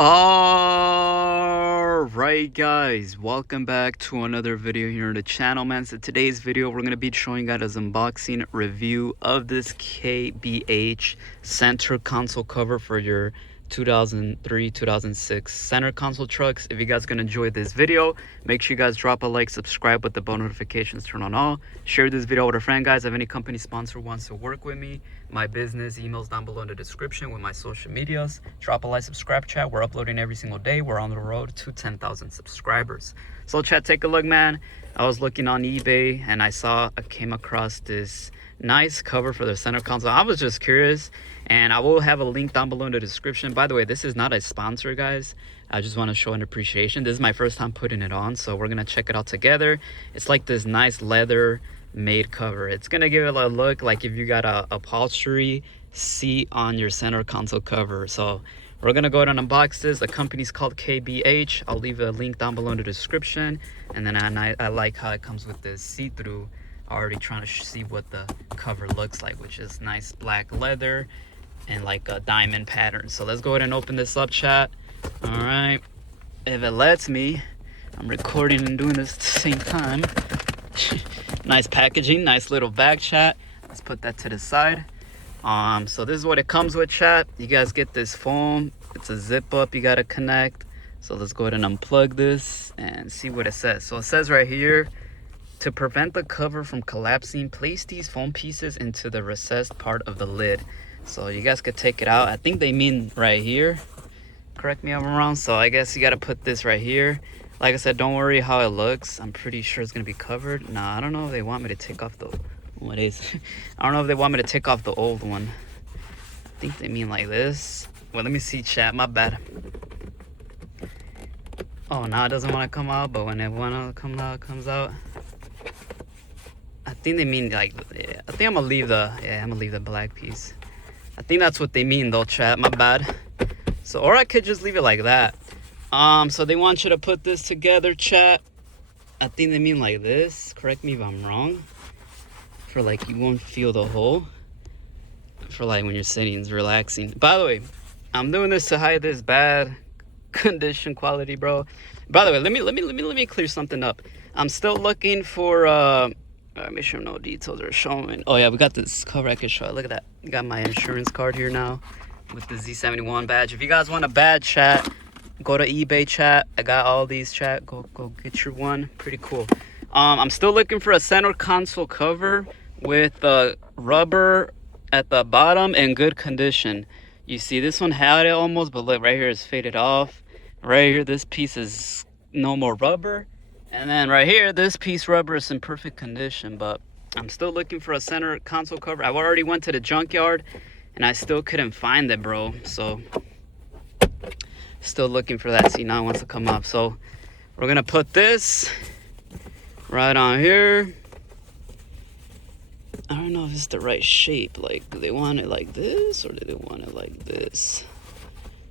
Alright guys, welcome back to another video here on the channel, man. So today's video we're going to be showing you guys an unboxing review of this KBH center console cover for your 2003-2006 center console trucks. If you guys are going to enjoy this video, make sure you guys drop a like, subscribe with the bell notifications turned on all. Share this video with a friend, guys. If any company sponsor wants to work with me, my business emails down below in the description with my social medias. Drop a like, subscribe, chat. We're uploading every single day. We're on the road to 10,000 subscribers. So chat, take a look, man. I was looking on eBay and I came across this nice cover for the center console. I was just curious, and I will have a link down below in the description. By the way, this is not a sponsor, guys. I just want to show an appreciation. This is my first time putting it on, so we're gonna check it out together. It's like this nice leather made cover. It's gonna give it a look like if you got a upholstery seat on your center console cover. So we're gonna go ahead and unbox this. The company's called KBH. I'll leave a link down below in the description. And then I like how it comes with this see-through. Already trying to see what the cover looks like, which is nice black leather and like a diamond pattern. So let's go ahead and open this up, chat. All right, if it lets me. I'm recording and doing this at the same time. Nice packaging, nice little bag, chat. Let's put that to the side. So this is what it comes with, chat. You guys get this foam. It's a zip up you gotta connect. So let's go ahead and unplug this and see what it says. So it says right here, to prevent the cover from collapsing, place these foam pieces into the recessed part of the lid. So you guys could take it out. I think they mean right here. Correct me if I'm wrong. So I guess you got to put this right here. Like I said, don't worry how it looks. I'm pretty sure it's going to be covered. Nah, I don't know if they want me to take off the... What is? I don't know if they want me to take off the old one. I think they mean like this. Well, let me see, chat. My bad. Oh, now it doesn't want to come out, but when it want to come out, it comes out. I think they mean like, yeah, I think I'm gonna leave the black piece. I think that's what they mean though, chat. My bad. So, or I could just leave it like that. So they want you to put this together, chat. I think they mean like this. Correct me if I'm wrong. For like you won't feel the hole. For like when you're sitting and relaxing. By the way, I'm doing this to hide this bad condition quality, bro. By the way, let me clear something up. I'm still looking for make sure no details are showing. Oh yeah, we got this cover I can show. Look at that. Got my insurance card here now with the Z71 badge. If you guys want a badge, chat, go to eBay, chat. I got all these, chat. Go get your one. Pretty cool. I'm still looking for a center console cover with the rubber at the bottom in good condition. You see this one had it almost, but look, right here is faded off. Right here, this piece is no more rubber. And then right here, this piece rubber is in perfect condition, but I'm still looking for a center console cover. I already went to the junkyard and I still couldn't find it, bro. So still looking for that. See, now it wants to come up. So we're gonna put this right on here. I don't know if it's the right shape. Like, do they want it like this or do they want it like this?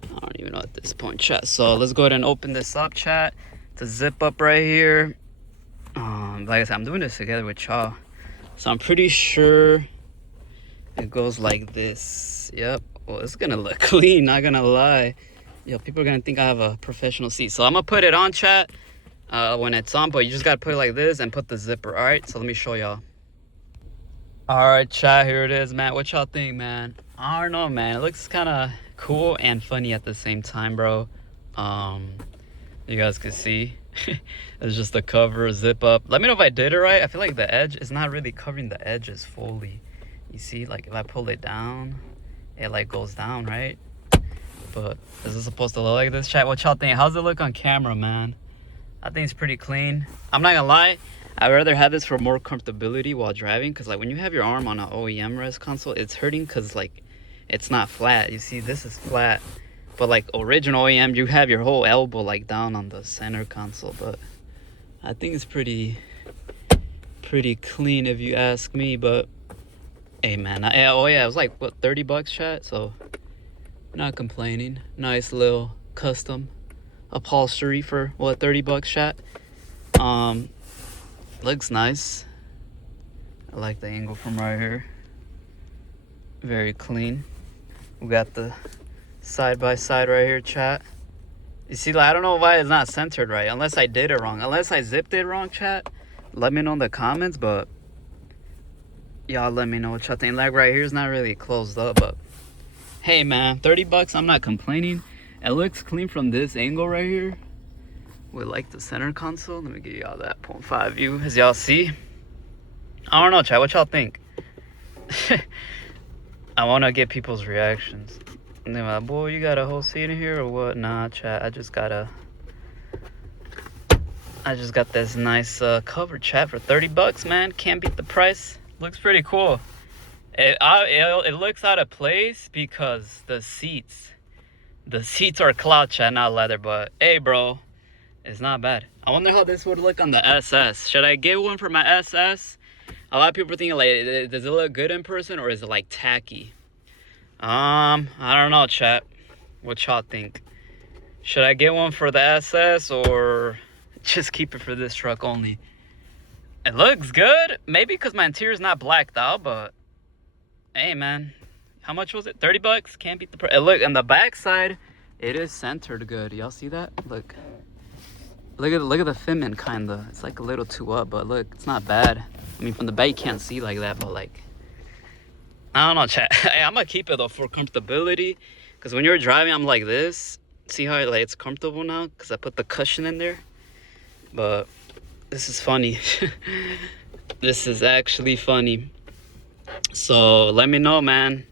I don't even know at this point, chat. So let's go ahead and open this up, chat. To zip up right here. Like I said, I'm doing this together with y'all, so I'm pretty sure it goes like this. Yep. Well, it's gonna look clean, not gonna lie. Yo, people are gonna think I have a professional seat. So I'm gonna put it on, chat, when it's on, but you just gotta put it like this and put the zipper. All right, so let me show y'all. All right, chat, here it is, man. What y'all think, man? I don't know, man. It looks kind of cool and funny at the same time, bro. You guys can see it's just the cover, zip up. Let me know if I did it right. I feel like the edge is not really covering the edges fully. You see, like if I pull it down, it like goes down, right? But is it supposed to look like this, chat? What y'all think? How's it look on camera, man? I think it's pretty clean. I'm not gonna lie, I'd rather have this for more comfortability while driving, because like when you have your arm on an OEM res console, it's hurting because like it's not flat. You see, this is flat. But like original OEM, you have your whole elbow like down on the center console. But I think it's pretty clean if you ask me. But hey, man, oh yeah, it was like what, 30 bucks, chat. So not complaining. Nice little custom upholstery for what, 30 bucks, chat. Looks nice. I like the angle from right here. Very clean. We got the side by side right here, chat. You see, like, I don't know why it's not centered right. Unless I did it wrong. Unless I zipped it wrong, chat. Let me know in the comments, but y'all let me know what y'all think. Like right here is not really closed up, but hey man, 30 bucks, I'm not complaining. It looks clean from this angle right here. With like the center console. Let me give y'all that 0.5 view as y'all see. I don't know, chat, what y'all think? I want to get people's reactions. And they're like, boy, you got a whole seat in here or what? Nah, chat, I just got this nice cover, chat, for 30 bucks, man. Can't beat the price. Looks pretty cool. It looks out of place because the seats are cloud, chat, not leather. But hey, bro, it's not bad. I wonder how this would look on the SS. Should I get one for my SS? A lot of people are thinking, like, does it look good in person or is it like tacky? I don't know, chat. What y'all think? Should I get one for the SS or just keep it for this truck only? It looks good. Maybe because my interior is not blacked out, but hey, man, how much was it? 30 bucks. Can't beat the price. Look, on the back side, it is centered good. Y'all see that? Look at the Femin, kinda. It's like a little too up, but look, it's not bad. I mean, from the back you can't see like that, but like, I don't know, chat. Hey, I'm gonna keep it though for comfortability, because when you're driving, I'm like this. See how like it's comfortable now because I put the cushion in there. But this is funny. This is actually funny. So let me know, man.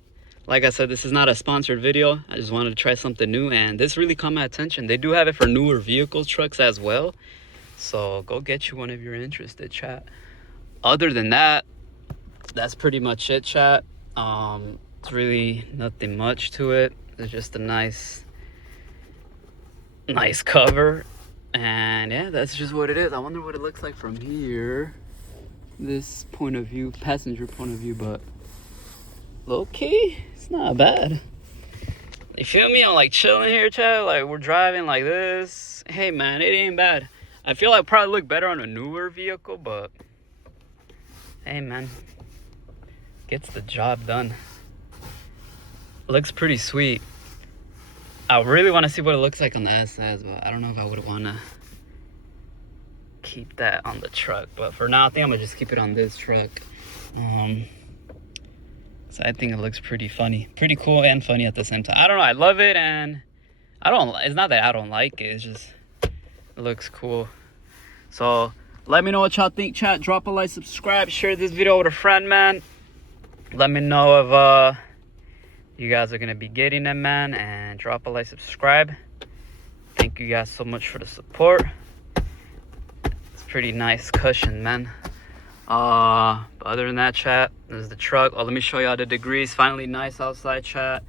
Like I said, this is not a sponsored video. I just wanted to try something new, and this really caught my attention. They do have it for newer vehicles, trucks as well. So go get you one if you're interested, chat. Other than that, that's pretty much it, chat. It's really nothing much to it. It's just a nice cover, and yeah, that's just what it is. I wonder what it looks like from here, this point of view, passenger point of view. But low-key, it's not bad. You feel me? I'm like chilling here, chat. Like, we're driving like this. Hey man, it ain't bad. I feel like probably look better on a newer vehicle, but hey man, gets the job done. Looks pretty sweet. I really want to see what it looks like on the SS, but I don't know if I would want to keep that on the truck. But for now, I think I'm gonna just keep it on this truck. So I think it looks pretty funny, pretty cool and funny at the same time. I don't know, I love it, and it's not that I don't like it, it's just, it looks cool. So let me know what y'all think, chat. Drop a like, subscribe, share this video with a friend, man. Let me know if you guys are gonna be getting it, man, and drop a like, subscribe. Thank you guys so much for the support. It's pretty nice cushion, man. But other than that, chat, this is the truck. Oh, let me show y'all the degrees. Finally nice outside, chat.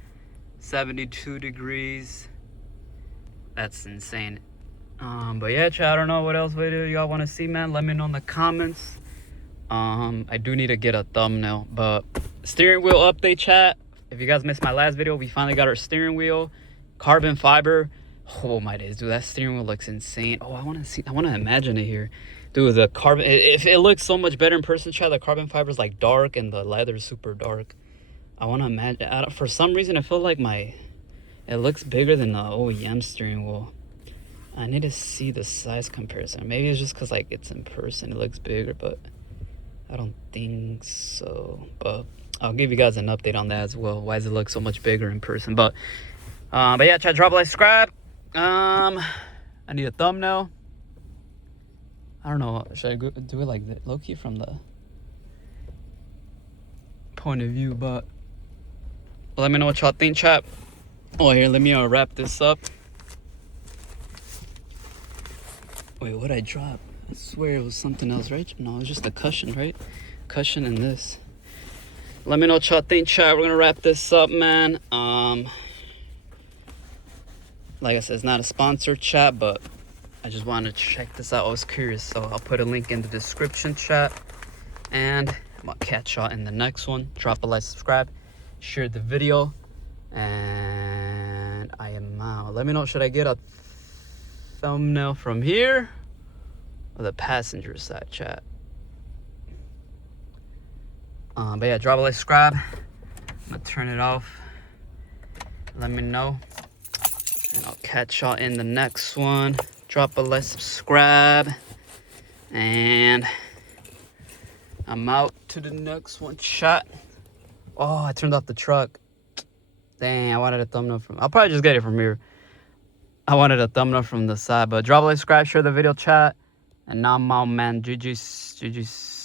72 degrees. That's insane. But yeah, chat, I don't know what else video y'all want to see, man. Let me know in the comments. I do need to get a thumbnail, but steering wheel update, chat. If you guys missed my last video, we finally got our steering wheel, carbon fiber. Oh my days, dude, that steering wheel looks insane. Oh, I want to imagine it here, dude. The carbon, if it looks so much better in person, chat. The carbon fiber is like dark and the leather is super dark. I want to imagine. For some reason, I feel like it looks bigger than the OEM steering wheel. I need to see the size comparison. Maybe it's just because like it's in person, it looks bigger, but I don't think so. But I'll give you guys an update on that as well. Why does it look so much bigger in person? But yeah, chat, drop a like, subscribe. I need a thumbnail. I don't know. Should I do it like low-key from the point of view? But let me know what y'all think, chat. Oh, here, let me wrap this up. Wait, what'd I drop? I swear it was something else, right? No, it was just the cushion, right? Cushion and this. Let me know what y'all think, chat. We're gonna wrap this up, man. Like I said, it's not a sponsored, chat, but I just wanted to check this out. I was curious, so I'll put a link in the description, chat. And I'm gonna catch y'all in the next one. Drop a like, subscribe, share the video, and I am out. Let me know, should I get a thumbnail from here or the passenger side, chat? But yeah, drop a like, subscribe. I'm gonna turn it off. Let me know. And I'll catch y'all in the next one. Drop a like, subscribe. And I'm out to the next one. Shot. Oh, I turned off the truck. Dang, I wanted a thumbnail from... I'll probably just get it from here. I wanted a thumbnail from the side. But drop a like, subscribe, share the video, chat. And now I'm out, man. GG's. GG's.